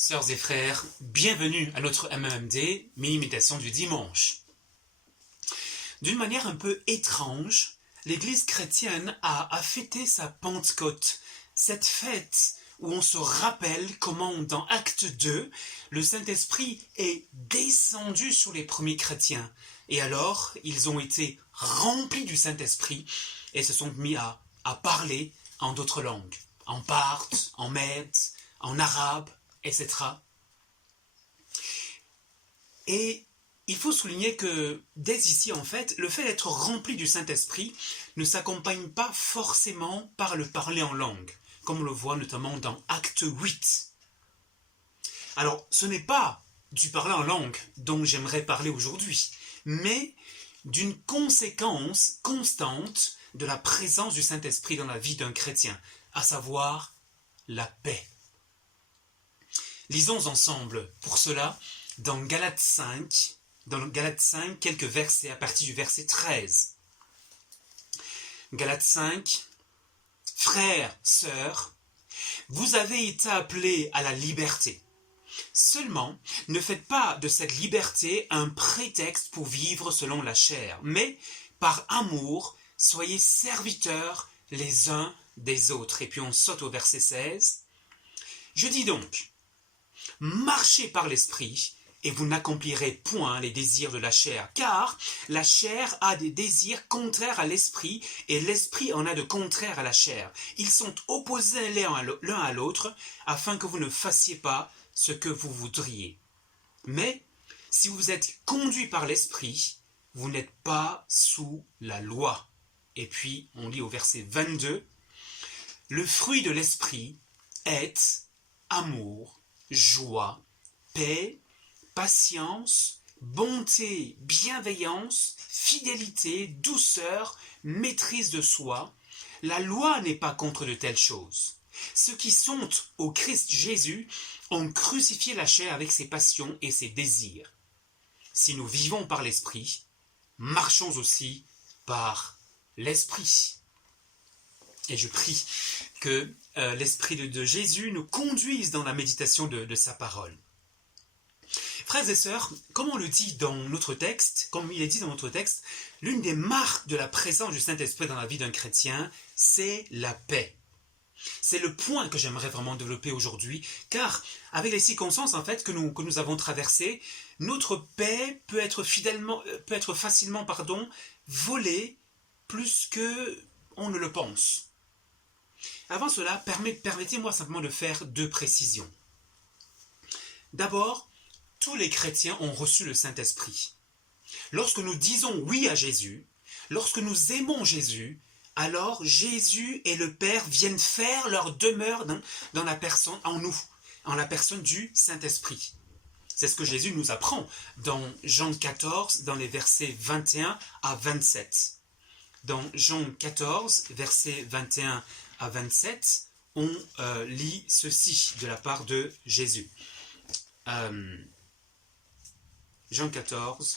Sœurs et frères, bienvenue à notre MMD, mini-méditation du dimanche. D'une manière un peu étrange, l'Église chrétienne a fêté sa Pentecôte, cette fête où on se rappelle comment dans Acte 2, le Saint-Esprit est descendu sur les premiers chrétiens. Et alors, ils ont été remplis du Saint-Esprit et se sont mis à parler en d'autres langues, en parthe, en mède, en arabe, etc. Et il faut souligner que dès ici, en fait, le fait d'être rempli du Saint-Esprit ne s'accompagne pas forcément par le parler en langue, comme on le voit notamment dans Acte 8. Alors, ce n'est pas du parler en langue dont j'aimerais parler aujourd'hui, mais d'une conséquence constante de la présence du Saint-Esprit dans la vie d'un chrétien, à savoir la paix. Lisons ensemble, pour cela, dans Galates 5, quelques versets à partir du verset 13. Galates 5, frères, sœurs, vous avez été appelés à la liberté. Seulement, ne faites pas de cette liberté un prétexte pour vivre selon la chair, mais par amour, soyez serviteurs les uns des autres. Et puis on saute au verset 16. Je dis donc, marchez par l'esprit, et vous n'accomplirez point les désirs de la chair, car la chair a des désirs contraires à l'esprit, et l'esprit en a de contraires à la chair. Ils sont opposés l'un à l'autre, afin que vous ne fassiez pas ce que vous voudriez. Mais, si vous êtes conduits par l'esprit, vous n'êtes pas sous la loi. Et puis, on lit au verset 22, le fruit de l'esprit est amour, joie, paix, patience, bonté, bienveillance, fidélité, douceur, maîtrise de soi. La loi n'est pas contre de telles choses. Ceux qui sont au Christ Jésus ont crucifié la chair avec ses passions et ses désirs. Si nous vivons par l'Esprit, marchons aussi par l'Esprit. Et je prie que l'Esprit de Jésus nous conduise dans la méditation de sa parole. Frères et sœurs, comme on le dit dans notre texte, comme il est dit dans notre texte, l'une des marques de la présence du Saint-Esprit dans la vie d'un chrétien, c'est la paix. C'est le point que j'aimerais vraiment développer aujourd'hui, car avec les circonstances en fait que nous avons traversées, notre paix peut être facilement volée plus que on ne le pense. Avant cela, permettez-moi simplement de faire deux précisions. D'abord, tous les chrétiens ont reçu le Saint-Esprit. Lorsque nous disons oui à Jésus, lorsque nous aimons Jésus, alors Jésus et le Père viennent faire leur demeure dans la personne, en nous, en la personne du Saint-Esprit. C'est ce que Jésus nous apprend dans Jean 14, dans les versets 21 à 27. Dans Jean 14, versets 21 à 27, on lit ceci de la part de Jésus. Jean 14,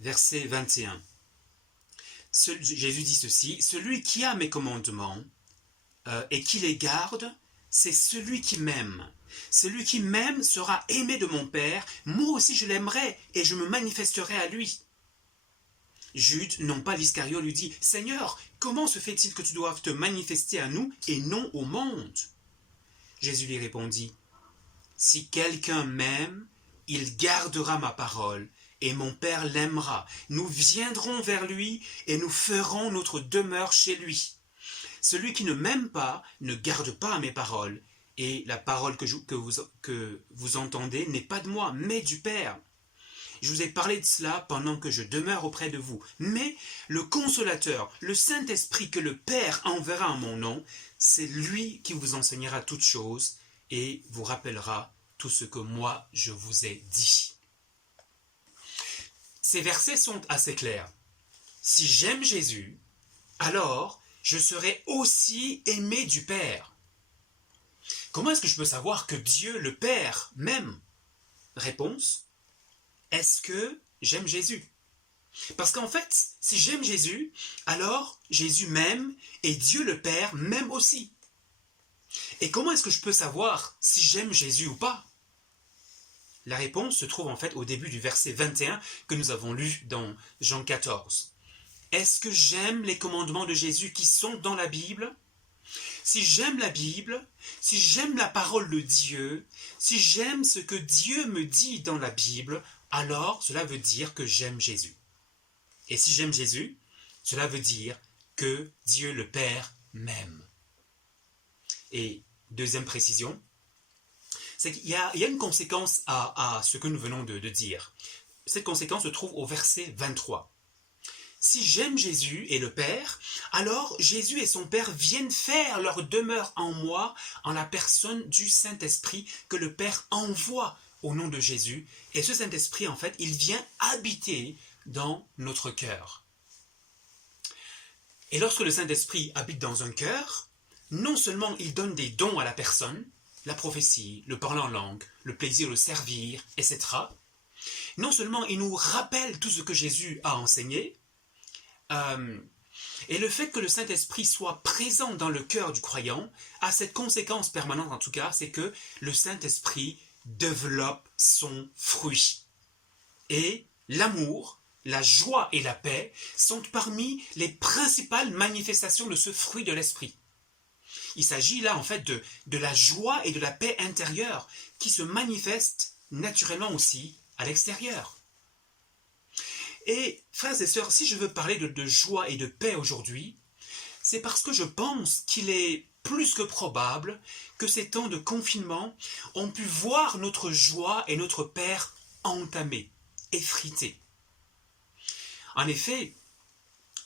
verset 21. Jésus dit ceci, « Celui qui a mes commandements et qui les garde, c'est celui qui m'aime. Celui qui m'aime sera aimé de mon Père, moi aussi je l'aimerai et je me manifesterai à lui. » Jude, non pas l'Iscariote, lui dit, « Seigneur, comment se fait-il que tu doives te manifester à nous et non au monde ?» Jésus lui répondit, « Si quelqu'un m'aime, il gardera ma parole, et mon Père l'aimera. Nous viendrons vers lui, et nous ferons notre demeure chez lui. Celui qui ne m'aime pas ne garde pas mes paroles, et la parole que vous entendez n'est pas de moi, mais du Père. Je vous ai parlé de cela pendant que je demeure auprès de vous. Mais le Consolateur, le Saint-Esprit que le Père enverra en mon nom, c'est lui qui vous enseignera toutes choses et vous rappellera tout ce que moi je vous ai dit. » Ces versets sont assez clairs. Si j'aime Jésus, alors je serai aussi aimé du Père. Comment est-ce que je peux savoir que Dieu, le Père, m'aime? Réponse, est-ce que j'aime Jésus? Parce qu'en fait, si j'aime Jésus, alors Jésus m'aime et Dieu le Père m'aime aussi. Et comment est-ce que je peux savoir si j'aime Jésus ou pas? La réponse se trouve en fait au début du verset 21 que nous avons lu dans Jean 14. Est-ce que j'aime les commandements de Jésus qui sont dans la Bible? Si j'aime la Bible, si j'aime la parole de Dieu, si j'aime ce que Dieu me dit dans la Bible, alors cela veut dire que j'aime Jésus. Et si j'aime Jésus, cela veut dire que Dieu le Père m'aime. Et deuxième précision, c'est qu'il y a une conséquence à ce que nous venons de dire. Cette conséquence se trouve au verset 23. Si j'aime Jésus et le Père, alors Jésus et son Père viennent faire leur demeure en moi en la personne du Saint-Esprit que le Père envoie au nom de Jésus. Et ce Saint-Esprit, en fait, il vient habiter dans notre cœur. Et lorsque le Saint-Esprit habite dans un cœur, non seulement il donne des dons à la personne, la prophétie, le parler en langue, le plaisir de servir, etc. Non seulement il nous rappelle tout ce que Jésus a enseigné, et le fait que le Saint-Esprit soit présent dans le cœur du croyant a cette conséquence permanente en tout cas, c'est que le Saint-Esprit développe son fruit. Et l'amour, la joie et la paix sont parmi les principales manifestations de ce fruit de l'Esprit. Il s'agit là en fait de la joie et de la paix intérieure qui se manifestent naturellement aussi à l'extérieur. Et frères et sœurs, si je veux parler de joie et de paix aujourd'hui, c'est parce que je pense qu'il est plus que probable que ces temps de confinement ont pu voir notre joie et notre paix entamées, effritées. En effet,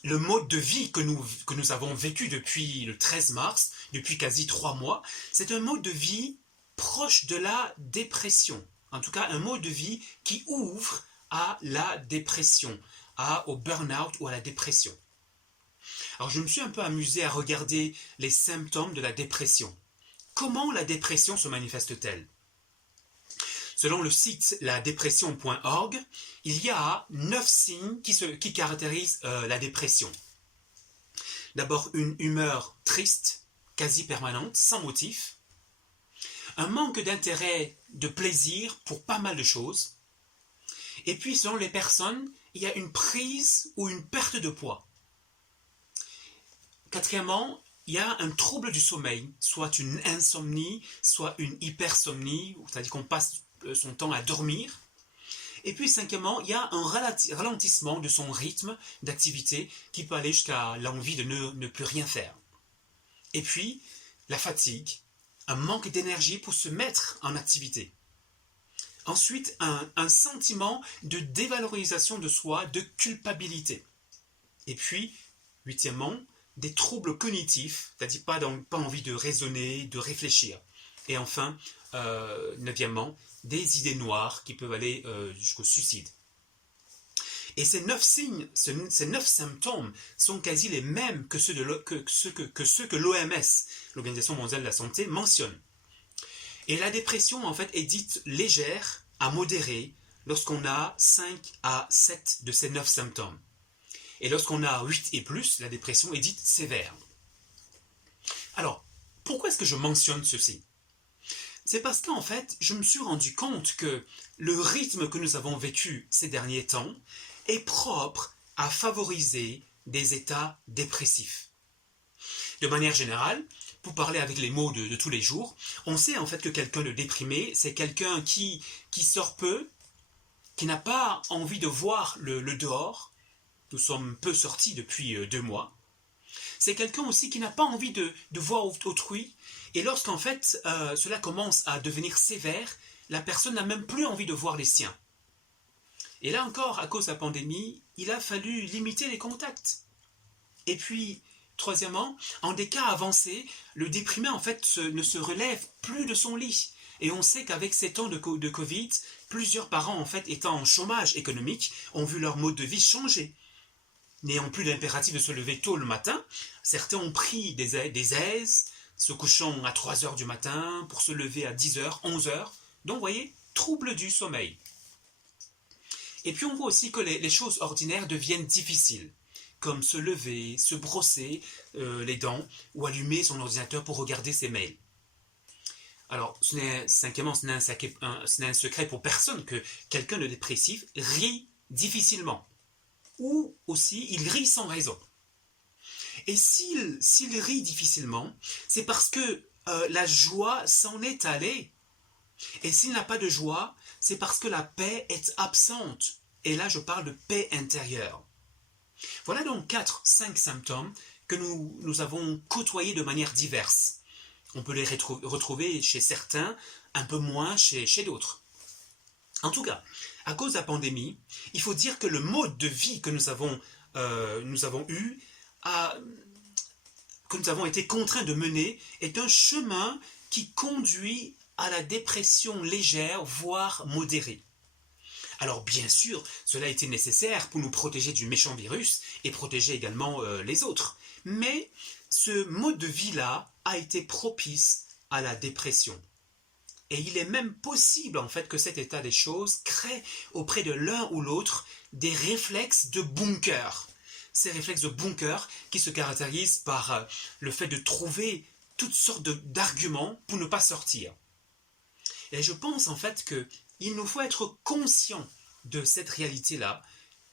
le mode de vie que nous avons vécu depuis le 13 mars, depuis quasi 3 mois, c'est un mode de vie proche de la dépression. En tout cas, un mode de vie qui ouvre à la dépression, au burn-out ou à la dépression. Alors je me suis un peu amusé à regarder les symptômes de la dépression. Comment la dépression se manifeste-t-elle? Selon le site ladépression.org, il y a 9 signes qui caractérisent la dépression. D'abord, une humeur triste, quasi permanente, sans motif. Un manque d'intérêt, de plaisir pour pas mal de choses. Et puis, selon les personnes, il y a une prise ou une perte de poids. Quatrièmement, il y a un trouble du sommeil, soit une insomnie, soit une hypersomnie, c'est-à-dire qu'on passe son temps à dormir. Et puis, cinquièmement, il y a un ralentissement de son rythme d'activité qui peut aller jusqu'à l'envie de ne plus rien faire. Et puis, la fatigue, un manque d'énergie pour se mettre en activité. Ensuite, un sentiment de dévalorisation de soi, de culpabilité. Et puis, huitièmement, des troubles cognitifs, c'est-à-dire pas envie de raisonner, de réfléchir. Et enfin, neuvièmement, des idées noires qui peuvent aller jusqu'au suicide. Et ces 9 signes, ces 9 symptômes sont quasi les mêmes que ceux que l'OMS, l'Organisation mondiale de la santé, mentionne. Et la dépression, en fait, est dite légère à modérée lorsqu'on a 5 à 7 de ces 9 symptômes. Et lorsqu'on a 8 et plus, la dépression est dite sévère. Alors, pourquoi est-ce que je mentionne ceci? C'est parce qu'en fait, je me suis rendu compte que le rythme que nous avons vécu ces derniers temps est propre à favoriser des états dépressifs. De manière générale, pour parler avec les mots de tous les jours, on sait en fait que quelqu'un de déprimé, c'est quelqu'un qui sort peu, qui n'a pas envie de voir le dehors. Nous sommes peu sortis depuis 2 mois. C'est quelqu'un aussi qui n'a pas envie de voir autrui. Et lorsqu'en fait cela commence à devenir sévère, la personne n'a même plus envie de voir les siens. Et là encore, à cause de la pandémie, il a fallu limiter les contacts. Et puis, troisièmement, en des cas avancés, le déprimé en fait ne se relève plus de son lit. Et on sait qu'avec ces temps de Covid, plusieurs parents en fait étant en chômage économique ont vu leur mode de vie changer. N'ayant plus l'impératif de se lever tôt le matin, certains ont pris des aises, se couchant à 3 heures du matin pour se lever à 10 heures, 11 heures. Donc vous voyez, trouble du sommeil. Et puis on voit aussi que les choses ordinaires deviennent difficiles, comme se lever, se brosser les dents ou allumer son ordinateur pour regarder ses mails. Alors, cinquièmement, ce n'est un secret pour personne que quelqu'un de dépressif rit difficilement. Ou aussi, il rit sans raison. Et s'il rit difficilement, c'est parce que la joie s'en est allée. Et s'il n'a pas de joie, c'est parce que la paix est absente. Et là, je parle de paix intérieure. Voilà donc 4-5 symptômes que nous avons côtoyés de manière diverse. On peut les retrouver chez certains, un peu moins chez d'autres. En tout cas, à cause de la pandémie, il faut dire que le mode de vie que nous avons eu, que nous avons été contraints de mener, est un chemin qui conduit à la dépression légère, voire modérée. Alors bien sûr, cela a été nécessaire pour nous protéger du méchant virus et protéger également les autres. Mais ce mode de vie-là a été propice à la dépression. Et il est même possible en fait que cet état des choses crée auprès de l'un ou l'autre des réflexes de bunker. Ces réflexes de bunker qui se caractérisent par le fait de trouver toutes sortes d'arguments pour ne pas sortir. Et je pense en fait qu'il nous faut être conscients de cette réalité-là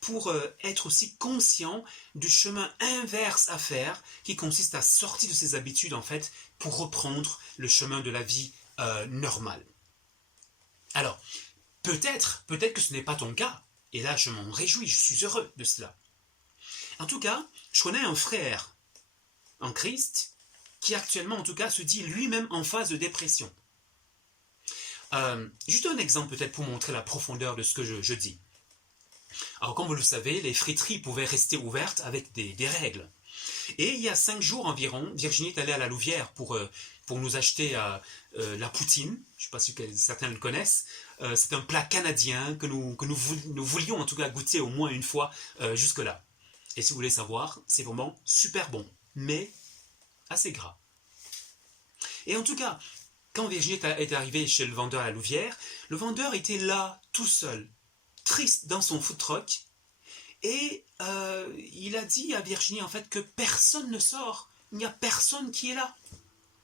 pour être aussi conscient du chemin inverse à faire qui consiste à sortir de ses habitudes en fait pour reprendre le chemin de la vie normale. Alors, peut-être que ce n'est pas ton cas, et là je m'en réjouis, je suis heureux de cela. En tout cas, je connais un frère en Christ qui actuellement en tout cas se dit lui-même en phase de dépression. Juste un exemple peut-être pour montrer la profondeur de ce que je dis. Alors comme vous le savez, les friteries pouvaient rester ouvertes avec des règles. Et il y a 5 jours environ, Virginie est allée à la Louvière pour nous acheter la poutine. Je ne sais pas si certains le connaissent. C'est un plat canadien que nous voulions en tout cas goûter au moins une fois jusque-là. Et si vous voulez savoir, c'est vraiment super bon, mais assez gras. Et en tout cas, quand Virginie est arrivée chez le vendeur à la Louvière, le vendeur était là, tout seul, triste dans son food truck, et il a dit à Virginie en fait que personne ne sort, il n'y a personne qui est là.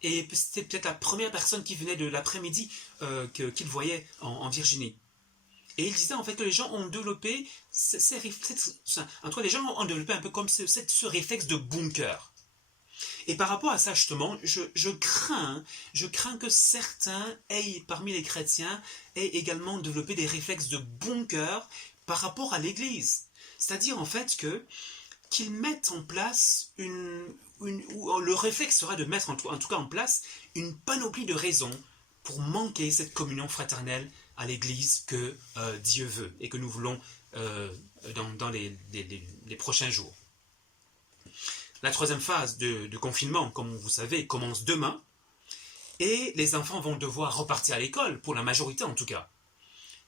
Et c'était peut-être la première personne qui venait de l'après-midi qu'il voyait en Virginie. Et il disait en fait que les gens ont développé ces réflexes, en tout cas les gens ont développé un peu comme ce réflexe de bunker. Et par rapport à ça justement, je crains que certains parmi les chrétiens aient également développé des réflexes de bunker par rapport à l'Église. C'est-à-dire en fait qu'ils mettent en place le réflexe sera de mettre en tout cas en place une panoplie de raisons pour manquer cette communion fraternelle à l'Église que Dieu veut et que nous voulons dans les prochains jours. La troisième phase de confinement, comme vous savez, commence demain et les enfants vont devoir repartir à l'école, pour la majorité en tout cas.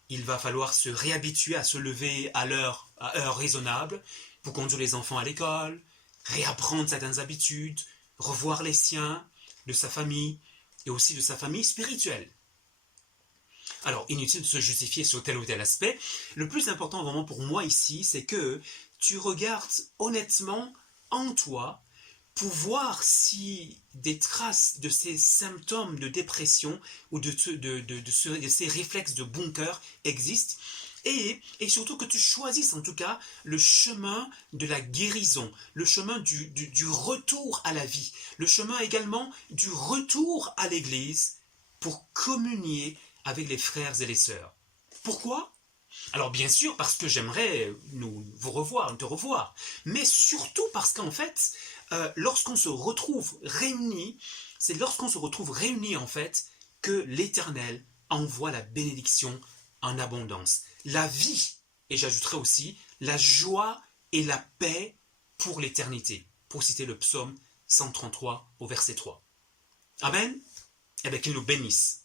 Il va falloir se réhabituer à se lever à heure raisonnable pour conduire les enfants à l'école, réapprendre certaines habitudes, revoir les siens, de sa famille et aussi de sa famille spirituelle. Alors, inutile de se justifier sur tel ou tel aspect. Le plus important vraiment pour moi ici, c'est que tu regardes honnêtement en toi pour voir si des traces de ces symptômes de dépression ou de ces réflexes de bunker existent et surtout que tu choisisses en tout cas le chemin de la guérison, le chemin du retour à la vie, le chemin également du retour à l'église pour communier avec les frères et les sœurs. Pourquoi ? Alors bien sûr parce que j'aimerais te revoir, mais surtout parce qu'en fait, lorsqu'on se retrouve réunis, c'est lorsqu'on se retrouve réunis en fait que l'Éternel envoie la bénédiction en abondance, la vie, et j'ajouterai aussi la joie et la paix pour l'éternité, pour citer le psaume 133 au verset 3. Amen. Eh bien qu'il nous bénisse.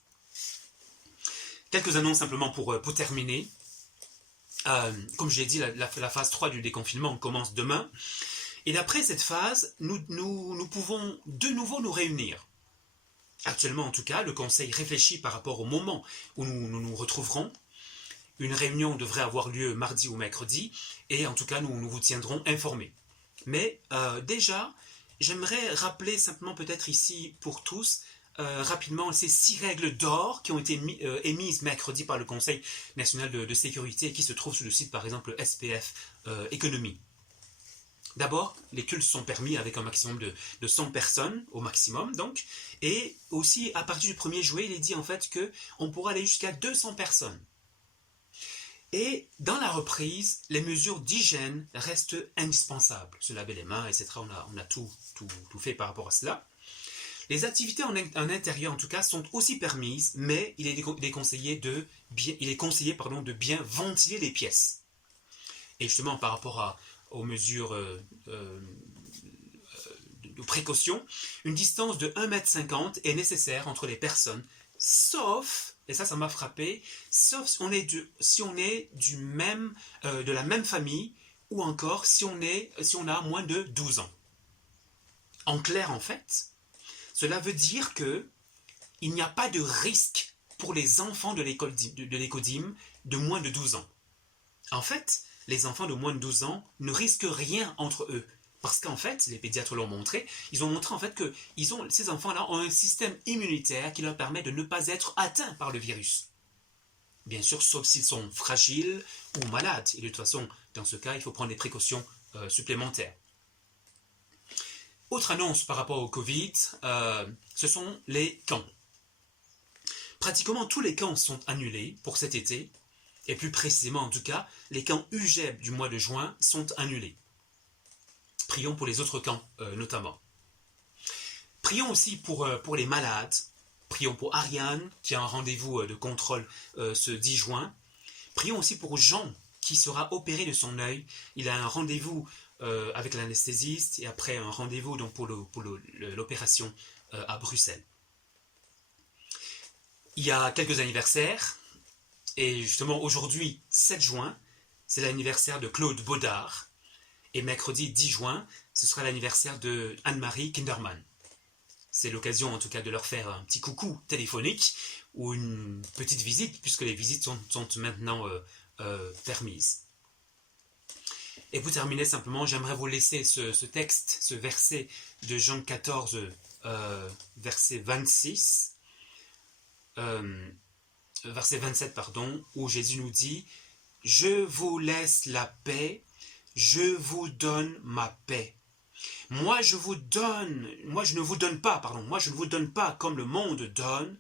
Quelques annonces simplement pour terminer. Comme je l'ai dit, la phase 3 du déconfinement commence demain. Et d'après cette phase, nous pouvons de nouveau nous réunir. Actuellement, en tout cas, le Conseil réfléchit par rapport au moment où nous nous retrouverons. Une réunion devrait avoir lieu mardi ou mercredi, et en tout cas, nous vous tiendrons informés. Mais déjà, j'aimerais rappeler simplement peut-être ici pour tous rapidement ces 6 règles d'or qui ont été émises mercredi par le Conseil national de sécurité et qui se trouvent sur le site, par exemple, SPF Économie. D'abord, les cultes sont permis avec un maximum de 100 personnes, au maximum donc, et aussi à partir du 1er juillet, il est dit en fait qu'on pourra aller jusqu'à 200 personnes. Et dans la reprise, les mesures d'hygiène restent indispensables. Se laver les mains, etc. On a tout fait par rapport à cela. Les activités en intérieur, en tout cas, sont aussi permises, mais il est conseillé de bien ventiler les pièces. Et justement, par rapport aux mesures de précaution, une distance de 1,50 m est nécessaire entre les personnes, sauf, et ça m'a frappé, sauf si on est de la même famille, ou encore si on a moins de 12 ans. En clair, en fait, cela veut dire qu'il n'y a pas de risque pour les enfants de l'Écodim de moins de 12 ans. En fait, les enfants de moins de 12 ans ne risquent rien entre eux. Parce qu'en fait, les pédiatres l'ont montré, ils ont montré en fait que ces enfants-là ont un système immunitaire qui leur permet de ne pas être atteints par le virus. Bien sûr, sauf s'ils sont fragiles ou malades. Et de toute façon, dans ce cas, il faut prendre des précautions supplémentaires. Autre annonce par rapport au Covid, ce sont les camps. Pratiquement tous les camps sont annulés pour cet été, et plus précisément en tout cas, les camps UGEB du mois de juin sont annulés. Prions pour les autres camps notamment. Prions aussi pour les malades. Prions pour Ariane qui a un rendez-vous de contrôle ce 10 juin. Prions aussi pour Jean qui sera opéré de son œil. Il a un rendez-vous avec l'anesthésiste et après un rendez-vous donc pour l'opération à Bruxelles. Il y a quelques anniversaires et justement aujourd'hui 7 juin c'est l'anniversaire de Claude Baudard et mercredi 10 juin ce sera l'anniversaire de Anne-Marie Kinderman. C'est l'occasion en tout cas de leur faire un petit coucou téléphonique ou une petite visite puisque les visites sont maintenant permises. Et pour terminer simplement, j'aimerais vous laisser ce texte, ce verset de Jean 14, verset 26, verset 27, pardon, où Jésus nous dit « Je vous laisse la paix, je vous donne ma paix. Moi je ne vous donne pas comme le monde donne,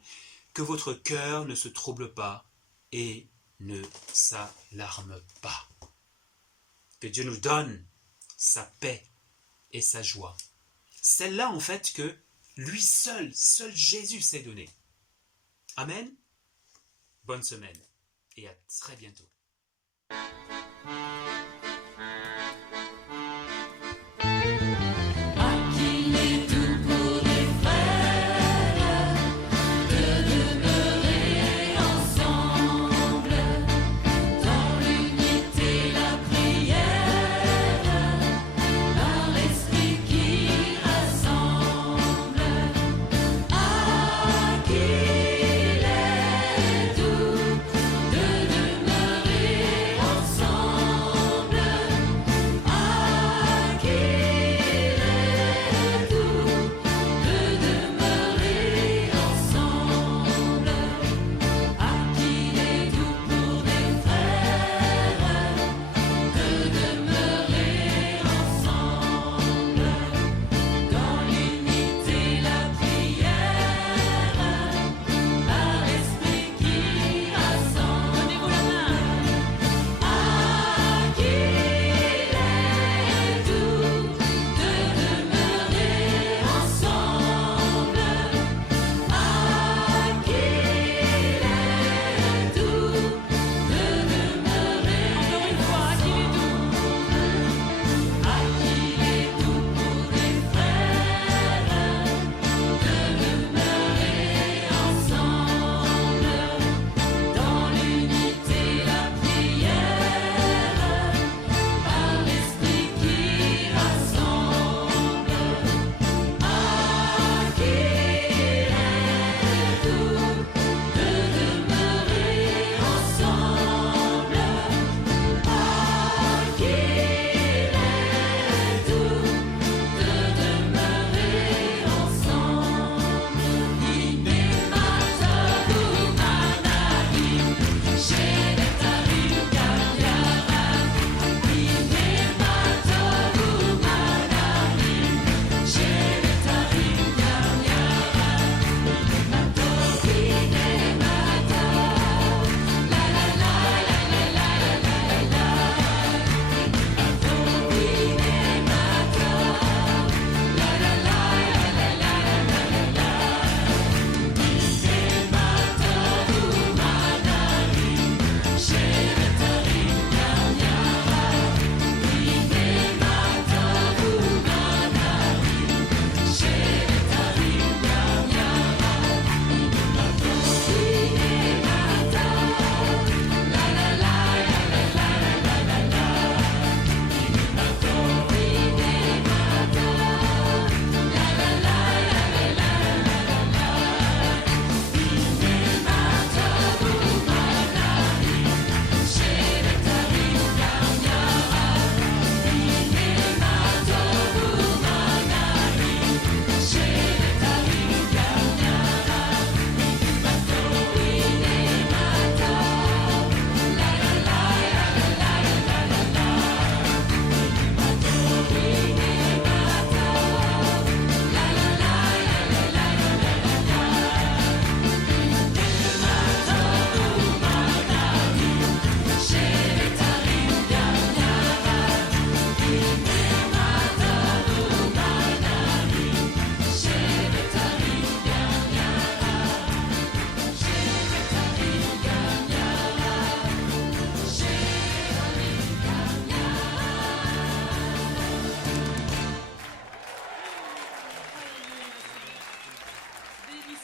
que votre cœur ne se trouble pas et ne s'alarme pas. » Que Dieu nous donne sa paix et sa joie. Celle-là, en fait, que lui seul Jésus s'est donné. Amen. Bonne semaine et à très bientôt.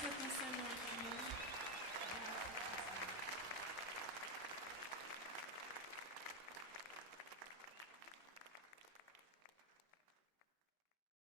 soit constamment en nous.